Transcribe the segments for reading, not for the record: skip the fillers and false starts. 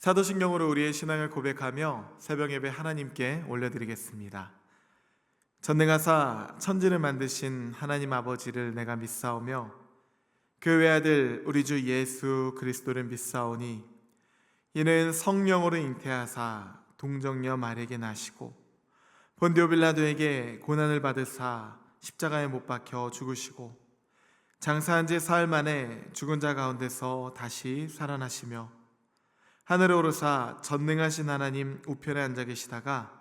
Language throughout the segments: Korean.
사도신경으로 우리의 신앙을 고백하며 새벽 예배 하나님께 올려드리겠습니다. 전능하사 천지를 만드신 하나님 아버지를 내가 믿사오며 그 외아들 우리 주 예수 그리스도를 믿사오니 이는 성령으로 잉태하사 동정녀 마리에게 나시고 본디오 빌라도에게 고난을 받으사 십자가에 못 박혀 죽으시고 장사한 지 사흘 만에 죽은 자 가운데서 다시 살아나시며 하늘에 오르사 전능하신 하나님 우편에 앉아 계시다가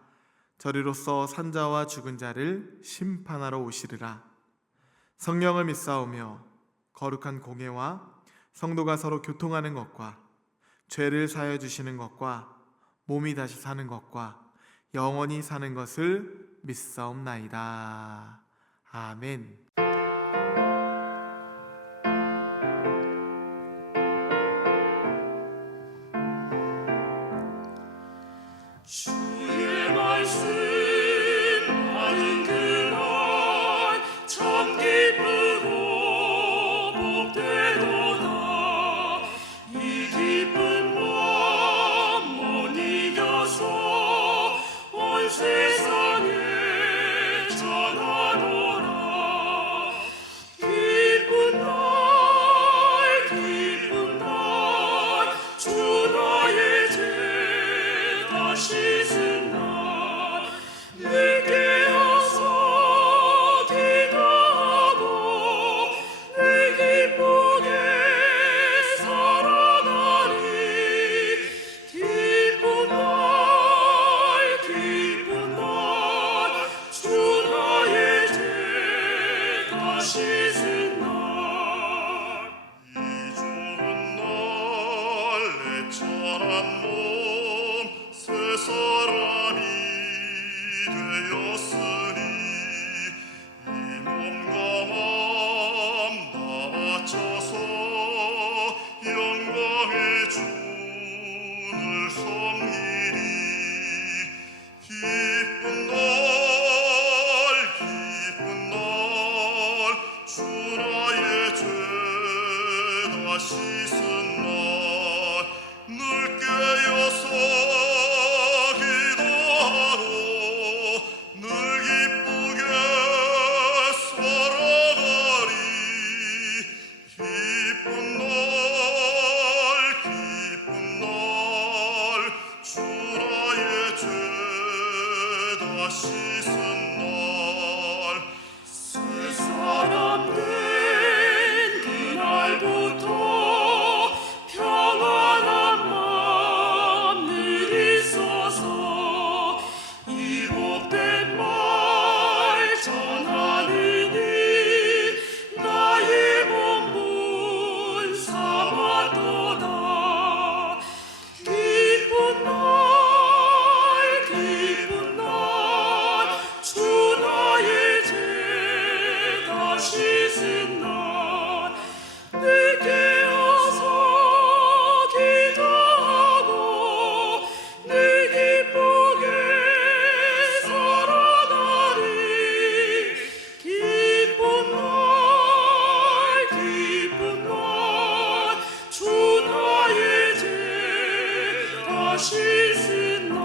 저리로서 산자와 죽은 자를 심판하러 오시리라. 성령을 믿사오며 거룩한 공예와 성도가 서로 교통하는 것과 죄를 사하여 주시는 것과 몸이 다시 사는 것과 영원히 사는 것을 믿사옵나이다. 아멘. 주의 말씀 하는 그날 참 기쁘고 복되도다. 이 기쁜 마음 못 이겨서 온 세상에 전하노라. 기쁜 날 주 나의 죄 씻은 날 늘 깨어서 기도하고 늘 기쁘게 살아가리. 기쁜 날 주 나의 죄 다 씻은 날 이 좋은 날 내 찬한 몸 새 사람이 되었으니 이 몸과 마음 다 바쳐서 영광의 주를 섬기리. 기쁜 날 주 나의 죄 다 씻은 날 늘 깨어서 기도하고 늘 기쁘게 살아가리. 기쁜 날 주 나의 죄 다 씻은 날 새 사람 된 그날부터 평안한 마음 늘 있어서 이 복된 말 전하느니 나의 몸 삼았도다. 기쁜 날 주 나의 죄 다 씻은 날 늘 깨어서 기도하고 늘 기쁘게 살아가리. 기쁜 날 주 나의 죄 다 씻은 날.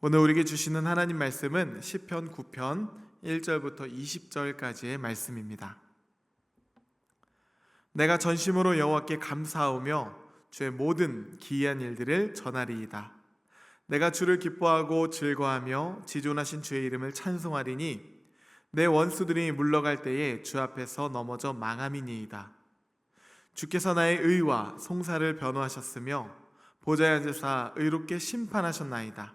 오늘 우리에게 주시는 하나님 말씀은 시편 9편 1절부터 20절까지의 말씀입니다. 내가 전심으로 여호와께 감사하오며 주의 모든 기이한 일들을 전하리이다. 내가 주를 기뻐하고 즐거하며 지존하신 주의 이름을 찬송하리니 내 원수들이 물러갈 때에 주 앞에서 넘어져 망함이니이다. 주께서 나의 의와 송사를 변호하셨으며 보좌에 앉으사 의롭게 심판하셨나이다.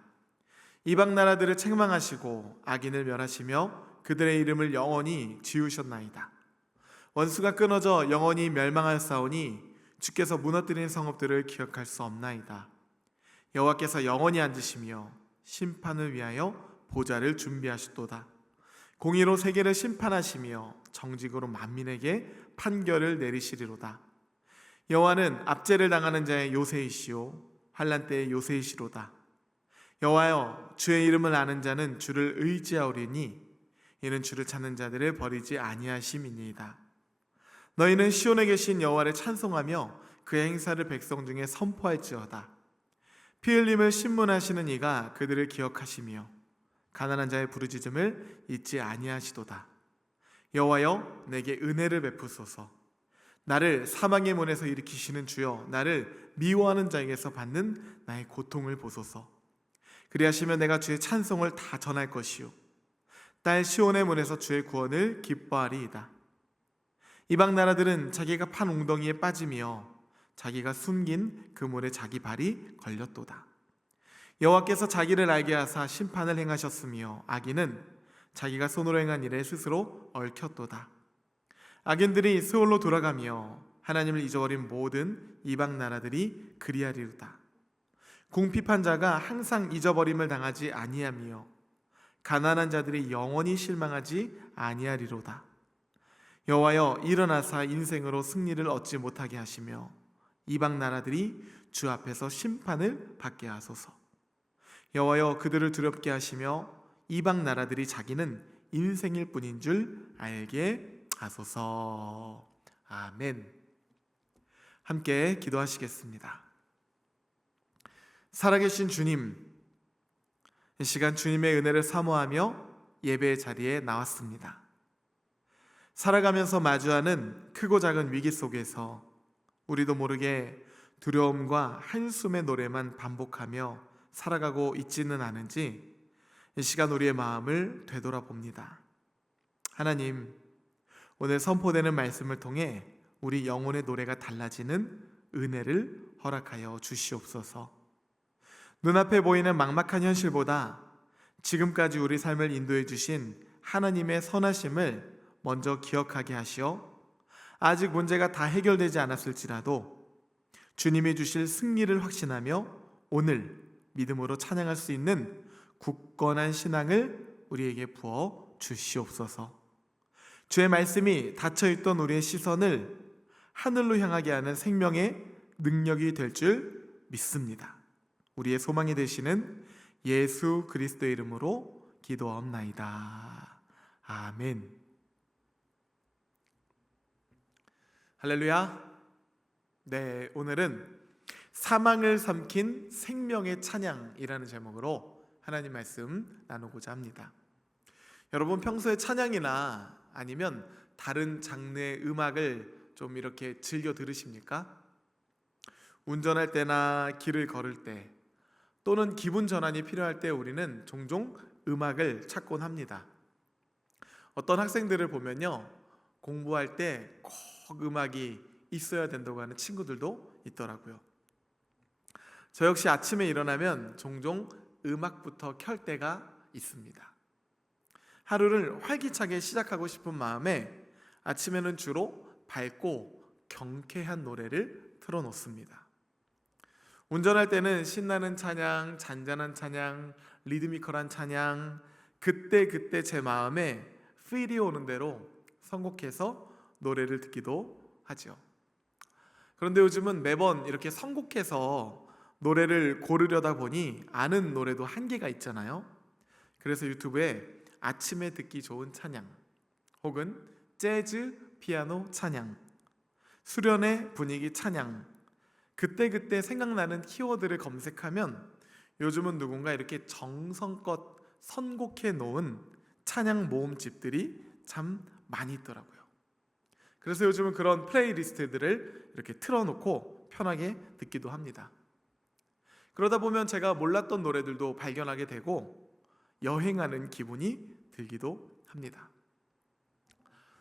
이방 나라들을 책망하시고 악인을 멸하시며 그들의 이름을 영원히 지우셨나이다. 원수가 끊어져 영원히 멸망하였사오니 주께서 무너뜨린 성읍들을 기억할 수 없나이다. 여호와께서 영원히 앉으시며 심판을 위하여 보좌를 준비하셨도다. 공의로 세계를 심판하시며 정직으로 만민에게 판결을 내리시리로다. 여호와는 압제를 당하는 자의 요새이시오 환난 때의 요새이시로다. 여호와여, 주의 이름을 아는 자는 주를 의지하오리니 이는 주를 찾는 자들을 버리지 아니하심이니이다. 너희는 시온에 계신 여호와를 찬송하며 그의 행사를 백성 중에 선포할지어다. 피 흘림을 신문하시는 이가 그들을 기억하시며 가난한 자의 부르짖음을 잊지 아니하시도다. 여호와여, 내게 은혜를 베푸소서. 나를 사망의 문에서 일으키시는 주여, 나를 미워하는 자에게서 받는 나의 고통을 보소서. 그리하시면 내가 주의 찬송을 다 전할 것이요 딸 시온의 문에서 주의 구원을 기뻐하리이다. 이방 나라들은 자기가 판 웅덩이에 빠지며 자기가 숨긴 그물에 자기 발이 걸렸도다. 여호와께서 자기를 알게 하사 심판을 행하셨으며 악인은 자기가 손으로 행한 일에 스스로 얽혔도다. 악인들이 스올로 돌아가며 하나님을 잊어버린 모든 이방 나라들이 그리하리로다. 궁핍한 자가 항상 잊어버림을 당하지 아니하며 가난한 자들이 영원히 실망하지 아니하리로다. 여호와여, 일어나사 인생으로 승리를 얻지 못하게 하시며 이방 나라들이 주 앞에서 심판을 받게 하소서. 여호와여, 그들을 두렵게 하시며 이방 나라들이 자기는 인생일 뿐인 줄 알게 하소서. 아멘. 함께 기도하시겠습니다. 살아계신 주님, 이 시간 주님의 은혜를 사모하며 예배의 자리에 나왔습니다. 살아가면서 마주하는 크고 작은 위기 속에서 우리도 모르게 두려움과 한숨의 노래만 반복하며 살아가고 있지는 않은지 이 시간 우리의 마음을 되돌아봅니다. 하나님, 오늘 선포되는 말씀을 통해 우리 영혼의 노래가 달라지는 은혜를 허락하여 주시옵소서. 눈앞에 보이는 막막한 현실보다 지금까지 우리 삶을 인도해 주신 하나님의 선하심을 먼저 기억하게 하시어 아직 문제가 다 해결되지 않았을지라도 주님이 주실 승리를 확신하며 오늘 믿음으로 찬양할 수 있는 굳건한 신앙을 우리에게 부어 주시옵소서. 주의 말씀이 닫혀있던 우리의 시선을 하늘로 향하게 하는 생명의 능력이 될 줄 믿습니다. 우리의 소망이 되시는 예수 그리스도의 이름으로 기도하옵나이다. 아멘. 할렐루야. 네, 오늘은 사망을 삼킨 생명의 찬양이라는 제목으로 하나님 말씀 나누고자 합니다. 여러분, 평소에 찬양이나 아니면 다른 장르의 음악을 좀 이렇게 즐겨 들으십니까? 운전할 때나 길을 걸을 때 또는 기분 전환이 필요할 때 우리는 종종 음악을 찾곤 합니다. 어떤 학생들을 보면요, 공부할 때 꼭 음악이 있어야 된다고 하는 친구들도 있더라고요. 저 역시 아침에 일어나면 종종 음악부터 켤 때가 있습니다. 하루를 활기차게 시작하고 싶은 마음에 아침에는 주로 밝고 경쾌한 노래를 틀어놓습니다. 운전할 때는 신나는 찬양, 잔잔한 찬양, 리드미컬한 찬양, 그때 제 마음에 필이 오는 대로 선곡해서 노래를 듣기도 하죠. 그런데 요즘은 매번 이렇게 선곡해서 노래를 고르려다 보니 아는 노래도 한계가 있잖아요. 그래서 유튜브에 아침에 듣기 좋은 찬양 혹은 재즈, 피아노 찬양, 수련의 분위기 찬양, 그때 생각나는 키워드를 검색하면 요즘은 누군가 이렇게 정성껏 선곡해 놓은 찬양 모음집들이 참 많이 있더라고요. 그래서 요즘은 그런 플레이리스트들을 이렇게 틀어놓고 편하게 듣기도 합니다. 그러다 보면 제가 몰랐던 노래들도 발견하게 되고 여행하는 기분이 들기도 합니다.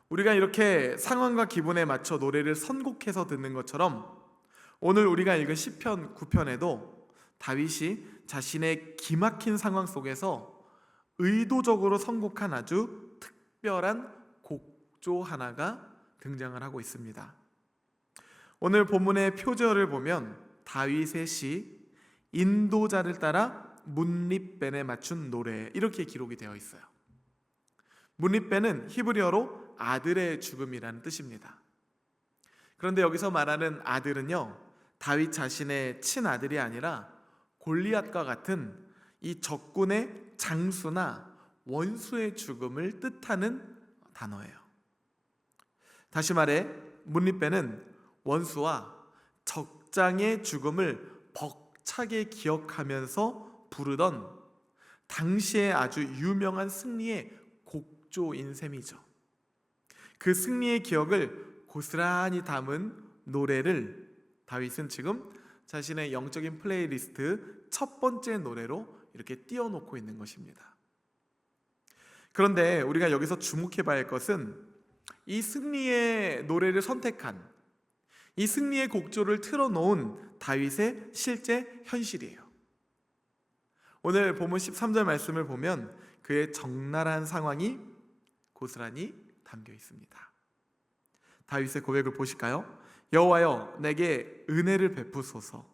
우리가 이렇게 상황과 기분에 맞춰 노래를 선곡해서 듣는 것처럼 오늘 우리가 읽은 시편 9편에도 다윗이 자신의 기막힌 상황 속에서 의도적으로 선곡한 아주 특별한 곡조 하나가 등장을 하고 있습니다. 오늘 본문의 표절을 보면 다윗의 시 인도자를 따라 문립벤에 맞춘 노래 이렇게 기록이 되어 있어요. 문립벤은 히브리어로 아들의 죽음이라는 뜻입니다. 그런데 여기서 말하는 아들은요, 다윗 자신의 친아들이 아니라 골리앗과 같은 이 적군의 장수나 원수의 죽음을 뜻하는 단어예요. 다시 말해 문립벤은 원수와 적장의 죽음을 벅차게 기억하면서 부르던 당시에 아주 유명한 승리의 곡조인 셈이죠. 그 승리의 기억을 고스란히 담은 노래를 다윗은 지금 자신의 영적인 플레이리스트 첫 번째 노래로 이렇게 띄워놓고 있는 것입니다. 그런데 우리가 여기서 주목해 봐야 할 것은 이 승리의 노래를 선택한, 이 승리의 곡조를 틀어놓은 다윗의 실제 현실이에요. 오늘 본문 13절 말씀을 보면 그의 적나라한 상황이 고스란히 담겨 있습니다. 다윗의 고백을 보실까요? 여호와여, 내게 은혜를 베푸소서.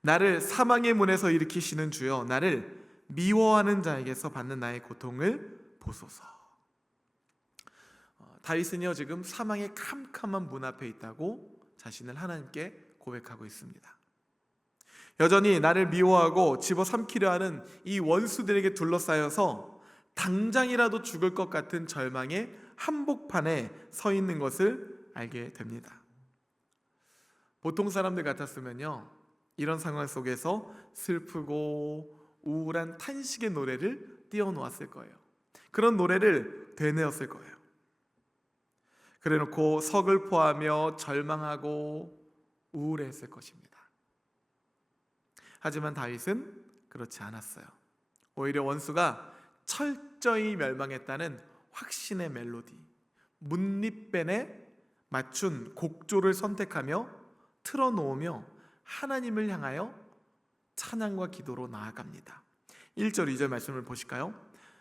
나를 사망의 문에서 일으키시는 주여, 나를 미워하는 자에게서 받는 나의 고통을 보소서. 다윗은요, 지금 사망의 캄캄한 문 앞에 있다고 자신을 하나님께 고백하고 있습니다. 여전히 나를 미워하고 집어삼키려 하는 이 원수들에게 둘러싸여서 당장이라도 죽을 것 같은 절망의 한복판에 서 있는 것을 알게 됩니다. 보통 사람들 같았으면요, 이런 상황 속에서 슬프고 우울한 탄식의 노래를 띄워놓았을 거예요. 그런 노래를 되뇌었을 거예요. 그래놓고 서글퍼하며 절망하고 우울해했을 것입니다. 하지만 다윗은 그렇지 않았어요. 오히려 원수가 철저히 멸망했다는 확신의 멜로디, 문립변에 맞춘 곡조를 선택하며 틀어놓으며 하나님을 향하여 찬양과 기도로 나아갑니다. 1절 2절 말씀을 보실까요?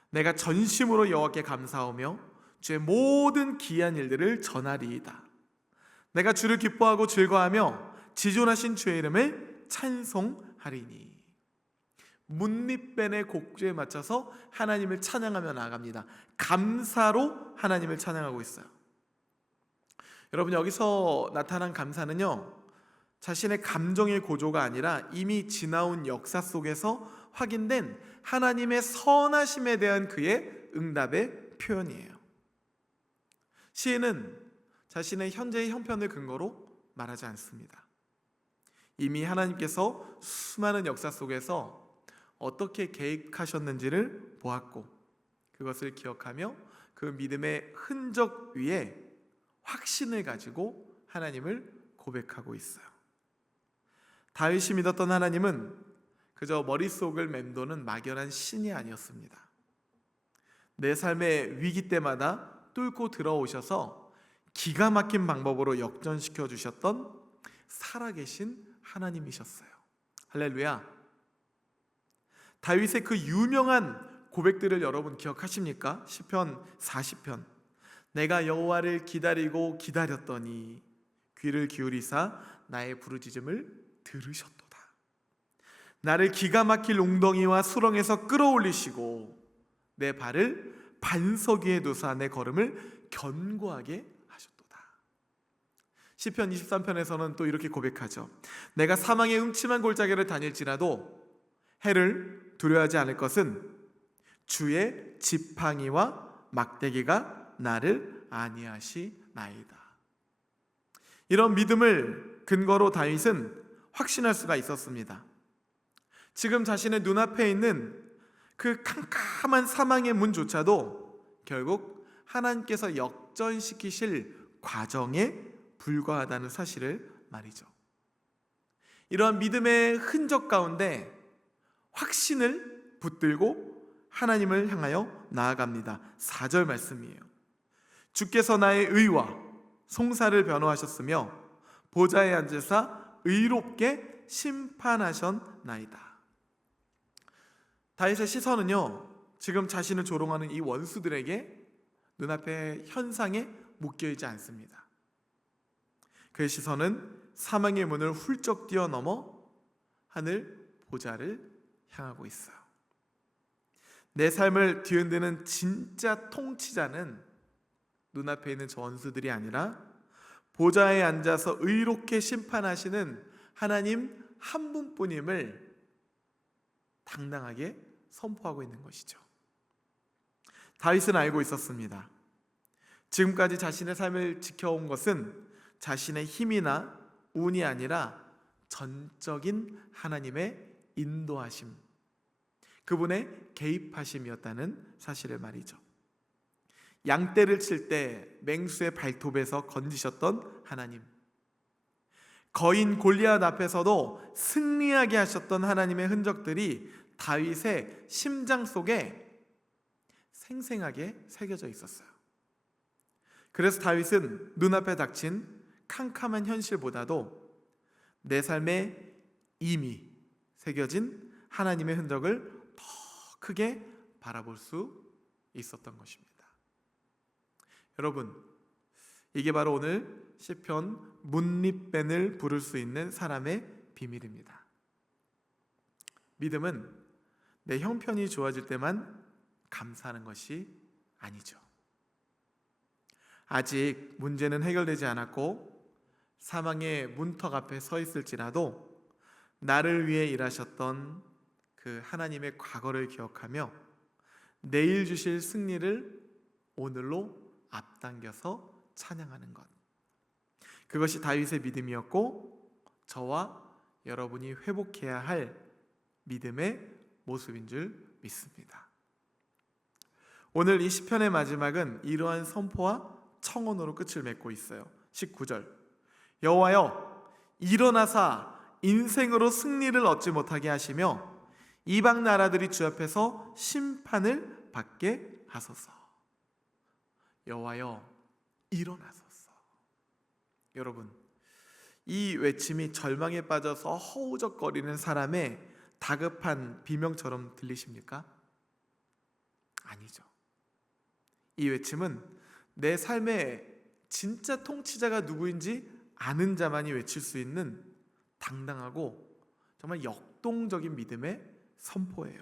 내가 전심으로 여호와께 감사하며 주의 모든 기이한 일들을 전하리이다. 내가 주를 기뻐하고 즐거워하며 지존하신 주의 이름을 찬송하리니. 문립변의 곡조에 맞춰서 하나님을 찬양하며 나아갑니다. 감사로 하나님을 찬양하고 있어요. 여러분, 여기서 나타난 감사는요, 자신의 감정의 고조가 아니라 이미 지나온 역사 속에서 확인된 하나님의 선하심에 대한 그의 응답의 표현이에요. 시인은 자신의 현재의 형편을 근거로 말하지 않습니다. 이미 하나님께서 수많은 역사 속에서 어떻게 계획하셨는지를 보았고 그것을 기억하며 그 믿음의 흔적 위에 확신을 가지고 하나님을 고백하고 있어요. 다윗이 믿었던 하나님은 그저 머릿속을 맴도는 막연한 신이 아니었습니다. 내 삶의 위기 때마다 뚫고 들어오셔서 기가 막힌 방법으로 역전시켜 주셨던 살아계신 하나님이셨어요. 할렐루야. 다윗의 그 유명한 고백들을 여러분 기억하십니까? 시편 40편. 내가 여호와를 기다리고 기다렸더니 귀를 기울이사 나의 부르짖음을 들으셨도다. 나를 기가 막힐 웅덩이와 수렁에서 끌어올리시고 내 발을 반석 위에 두사 내 걸음을 견고하게 하셨도다. 시편 23편에서는 또 이렇게 고백하죠. 내가 사망의 음침한 골짜기를 다닐지라도 해를 두려워하지 않을 것은 주의 지팡이와 막대기가 나를 안위하시나이다. 이런 믿음을 근거로 다윗은 확신할 수가 있었습니다. 지금 자신의 눈앞에 있는 그 캄캄한 사망의 문조차도 결국 하나님께서 역전시키실 과정에 불과하다는 사실을 말이죠. 이러한 믿음의 흔적 가운데 확신을 붙들고 하나님을 향하여 나아갑니다. 4절 말씀이에요. 주께서 나의 의와 송사를 변호하셨으며 보좌에 앉으사 의롭게 심판하셨나이다. 다윗의 시선은요, 지금 자신을 조롱하는 이 원수들에게 눈앞의 현상에 묶여있지 않습니다. 그의 시선은 사망의 문을 훌쩍 뛰어넘어 하늘 보좌를 향하고 있어요. 내 삶을 뒤흔드는 진짜 통치자는 눈앞에 있는 저 원수들이 아니라 보좌에 앉아서 의롭게 심판하시는 하나님 한 분뿐임을 당당하게 선포하고 있는 것이죠. 다윗은 알고 있었습니다. 지금까지 자신의 삶을 지켜온 것은 자신의 힘이나 운이 아니라 전적인 하나님의 인도하심, 그분의 개입하심이었다는 사실을 말이죠. 양떼를 칠 때 맹수의 발톱에서 건지셨던 하나님, 거인 골리앗 앞에서도 승리하게 하셨던 하나님의 흔적들이 다윗의 심장 속에 생생하게 새겨져 있었어요. 그래서 다윗은 눈앞에 닥친 캄캄한 현실보다도 내 삶에 이미 새겨진 하나님의 흔적을 더 크게 바라볼 수 있었던 것입니다. 여러분, 이게 바로 오늘 시편 문립벤을 부를 수 있는 사람의 비밀입니다. 믿음은 내 형편이 좋아질 때만 감사하는 것이 아니죠. 아직 문제는 해결되지 않았고 사망의 문턱 앞에 서 있을지라도 나를 위해 일하셨던 그 하나님의 과거를 기억하며 내일 주실 승리를 오늘로 앞당겨서 찬양하는 것, 그것이 다윗의 믿음이었고 저와 여러분이 회복해야 할 믿음의 모습인 줄 믿습니다. 오늘 이 시편의 마지막은 이러한 선포와 청언으로 끝을 맺고 있어요. 19절, 여호와여 일어나사 인생으로 승리를 얻지 못하게 하시며 이방 나라들이 주 앞에서 심판을 받게 하소서. 여호와여 일어나소서. 여러분, 이 외침이 절망에 빠져서 허우적거리는 사람의 다급한 비명처럼 들리십니까? 아니죠. 이 외침은 내 삶의 진짜 통치자가 누구인지 아는 자만이 외칠 수 있는 당당하고 정말 역동적인 믿음의 선포예요.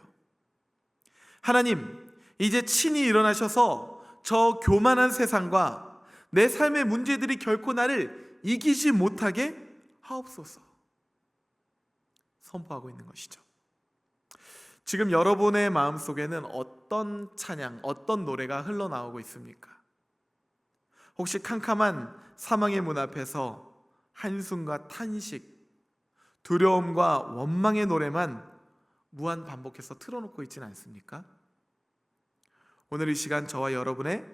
하나님, 이제 친히 일어나셔서 저 교만한 세상과 내 삶의 문제들이 결코 나를 이기지 못하게 하옵소서. 선포하고 있는 것이죠. 지금 여러분의 마음속에는 어떤 찬양, 어떤 노래가 흘러나오고 있습니까? 혹시 캄캄한 사망의 문 앞에서 한숨과 탄식, 두려움과 원망의 노래만 무한 반복해서 틀어놓고 있지는 않습니까? 오늘 이 시간 저와 여러분의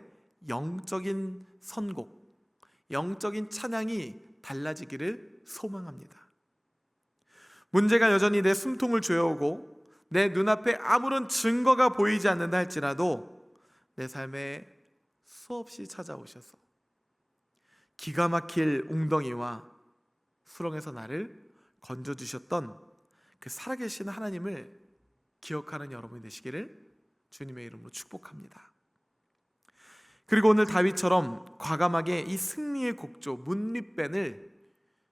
영적인 선곡, 영적인 찬양이 달라지기를 소망합니다. 문제가 여전히 내 숨통을 조여오고 내 눈앞에 아무런 증거가 보이지 않는다 할지라도 내 삶에 수없이 찾아오셔서 기가 막힐 웅덩이와 수렁에서 나를 건져주셨던 그 살아계신 하나님을 기억하는 여러분이 되시기를 주님의 이름으로 축복합니다. 그리고 오늘 다윗처럼 과감하게 이 승리의 곡조 문립벤을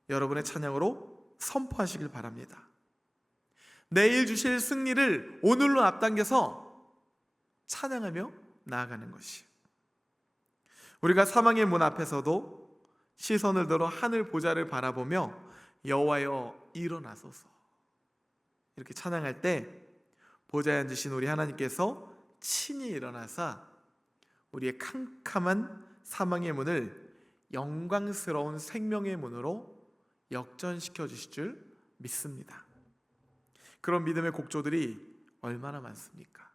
여러분의 찬양으로 선포하시길 바랍니다. 내일 주실 승리를 오늘로 앞당겨서 찬양하며 나아가는 것이, 우리가 사망의 문 앞에서도 시선을 들어 하늘 보좌를 바라보며 여호와여 일어나소서 이렇게 찬양할 때 보좌에 앉으신 우리 하나님께서 친히 일어나사 우리의 캄캄한 사망의 문을 영광스러운 생명의 문으로 역전시켜 주실 줄 믿습니다. 그런 믿음의 곡조들이 얼마나 많습니까?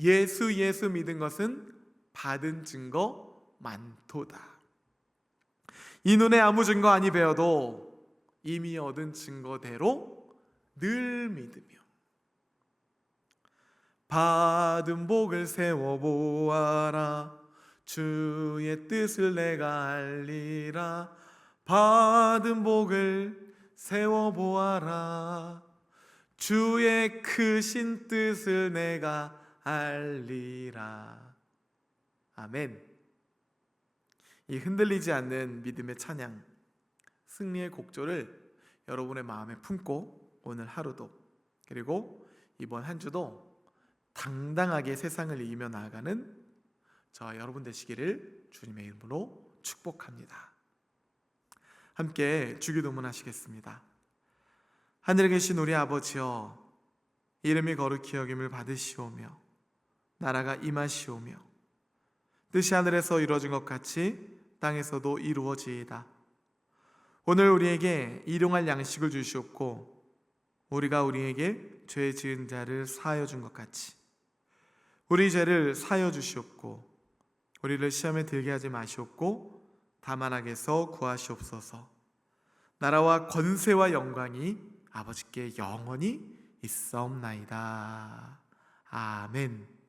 예수 믿은 것은 받은 증거 많도다. 이 눈에 아무 증거 아니 배워도 이미 얻은 증거대로 늘 믿으며 받은 복을 세워보아라. 주의 뜻을 내가 알리라. 받은 복을 세워보아라. 주의 크신 뜻을 내가 알리라. 아멘. 이 흔들리지 않는 믿음의 찬양, 승리의 곡조를 여러분의 마음에 품고 오늘 하루도, 그리고 이번 한 주도 당당하게 세상을 이기며 나아가는 저와 여러분 되시기를 주님의 이름으로 축복합니다. 함께 주기도문 하시겠습니다. 하늘에 계신 우리 아버지여, 이름이 거룩히 여김을 받으시오며 나라가 임하시오며 뜻이 하늘에서 이루어진 것 같이 땅에서도 이루어지이다. 오늘 우리에게 일용할 양식을 주시옵고 우리가 우리에게 죄 지은 자를 사하여 준 것 같이 우리 죄를 사하여 주시옵고 우리를 시험에 들게 하지 마시옵고 다만 악에서 구하시옵소서. 나라와 권세와 영광이 아버지께 영원히 있사옵나이다. 아멘.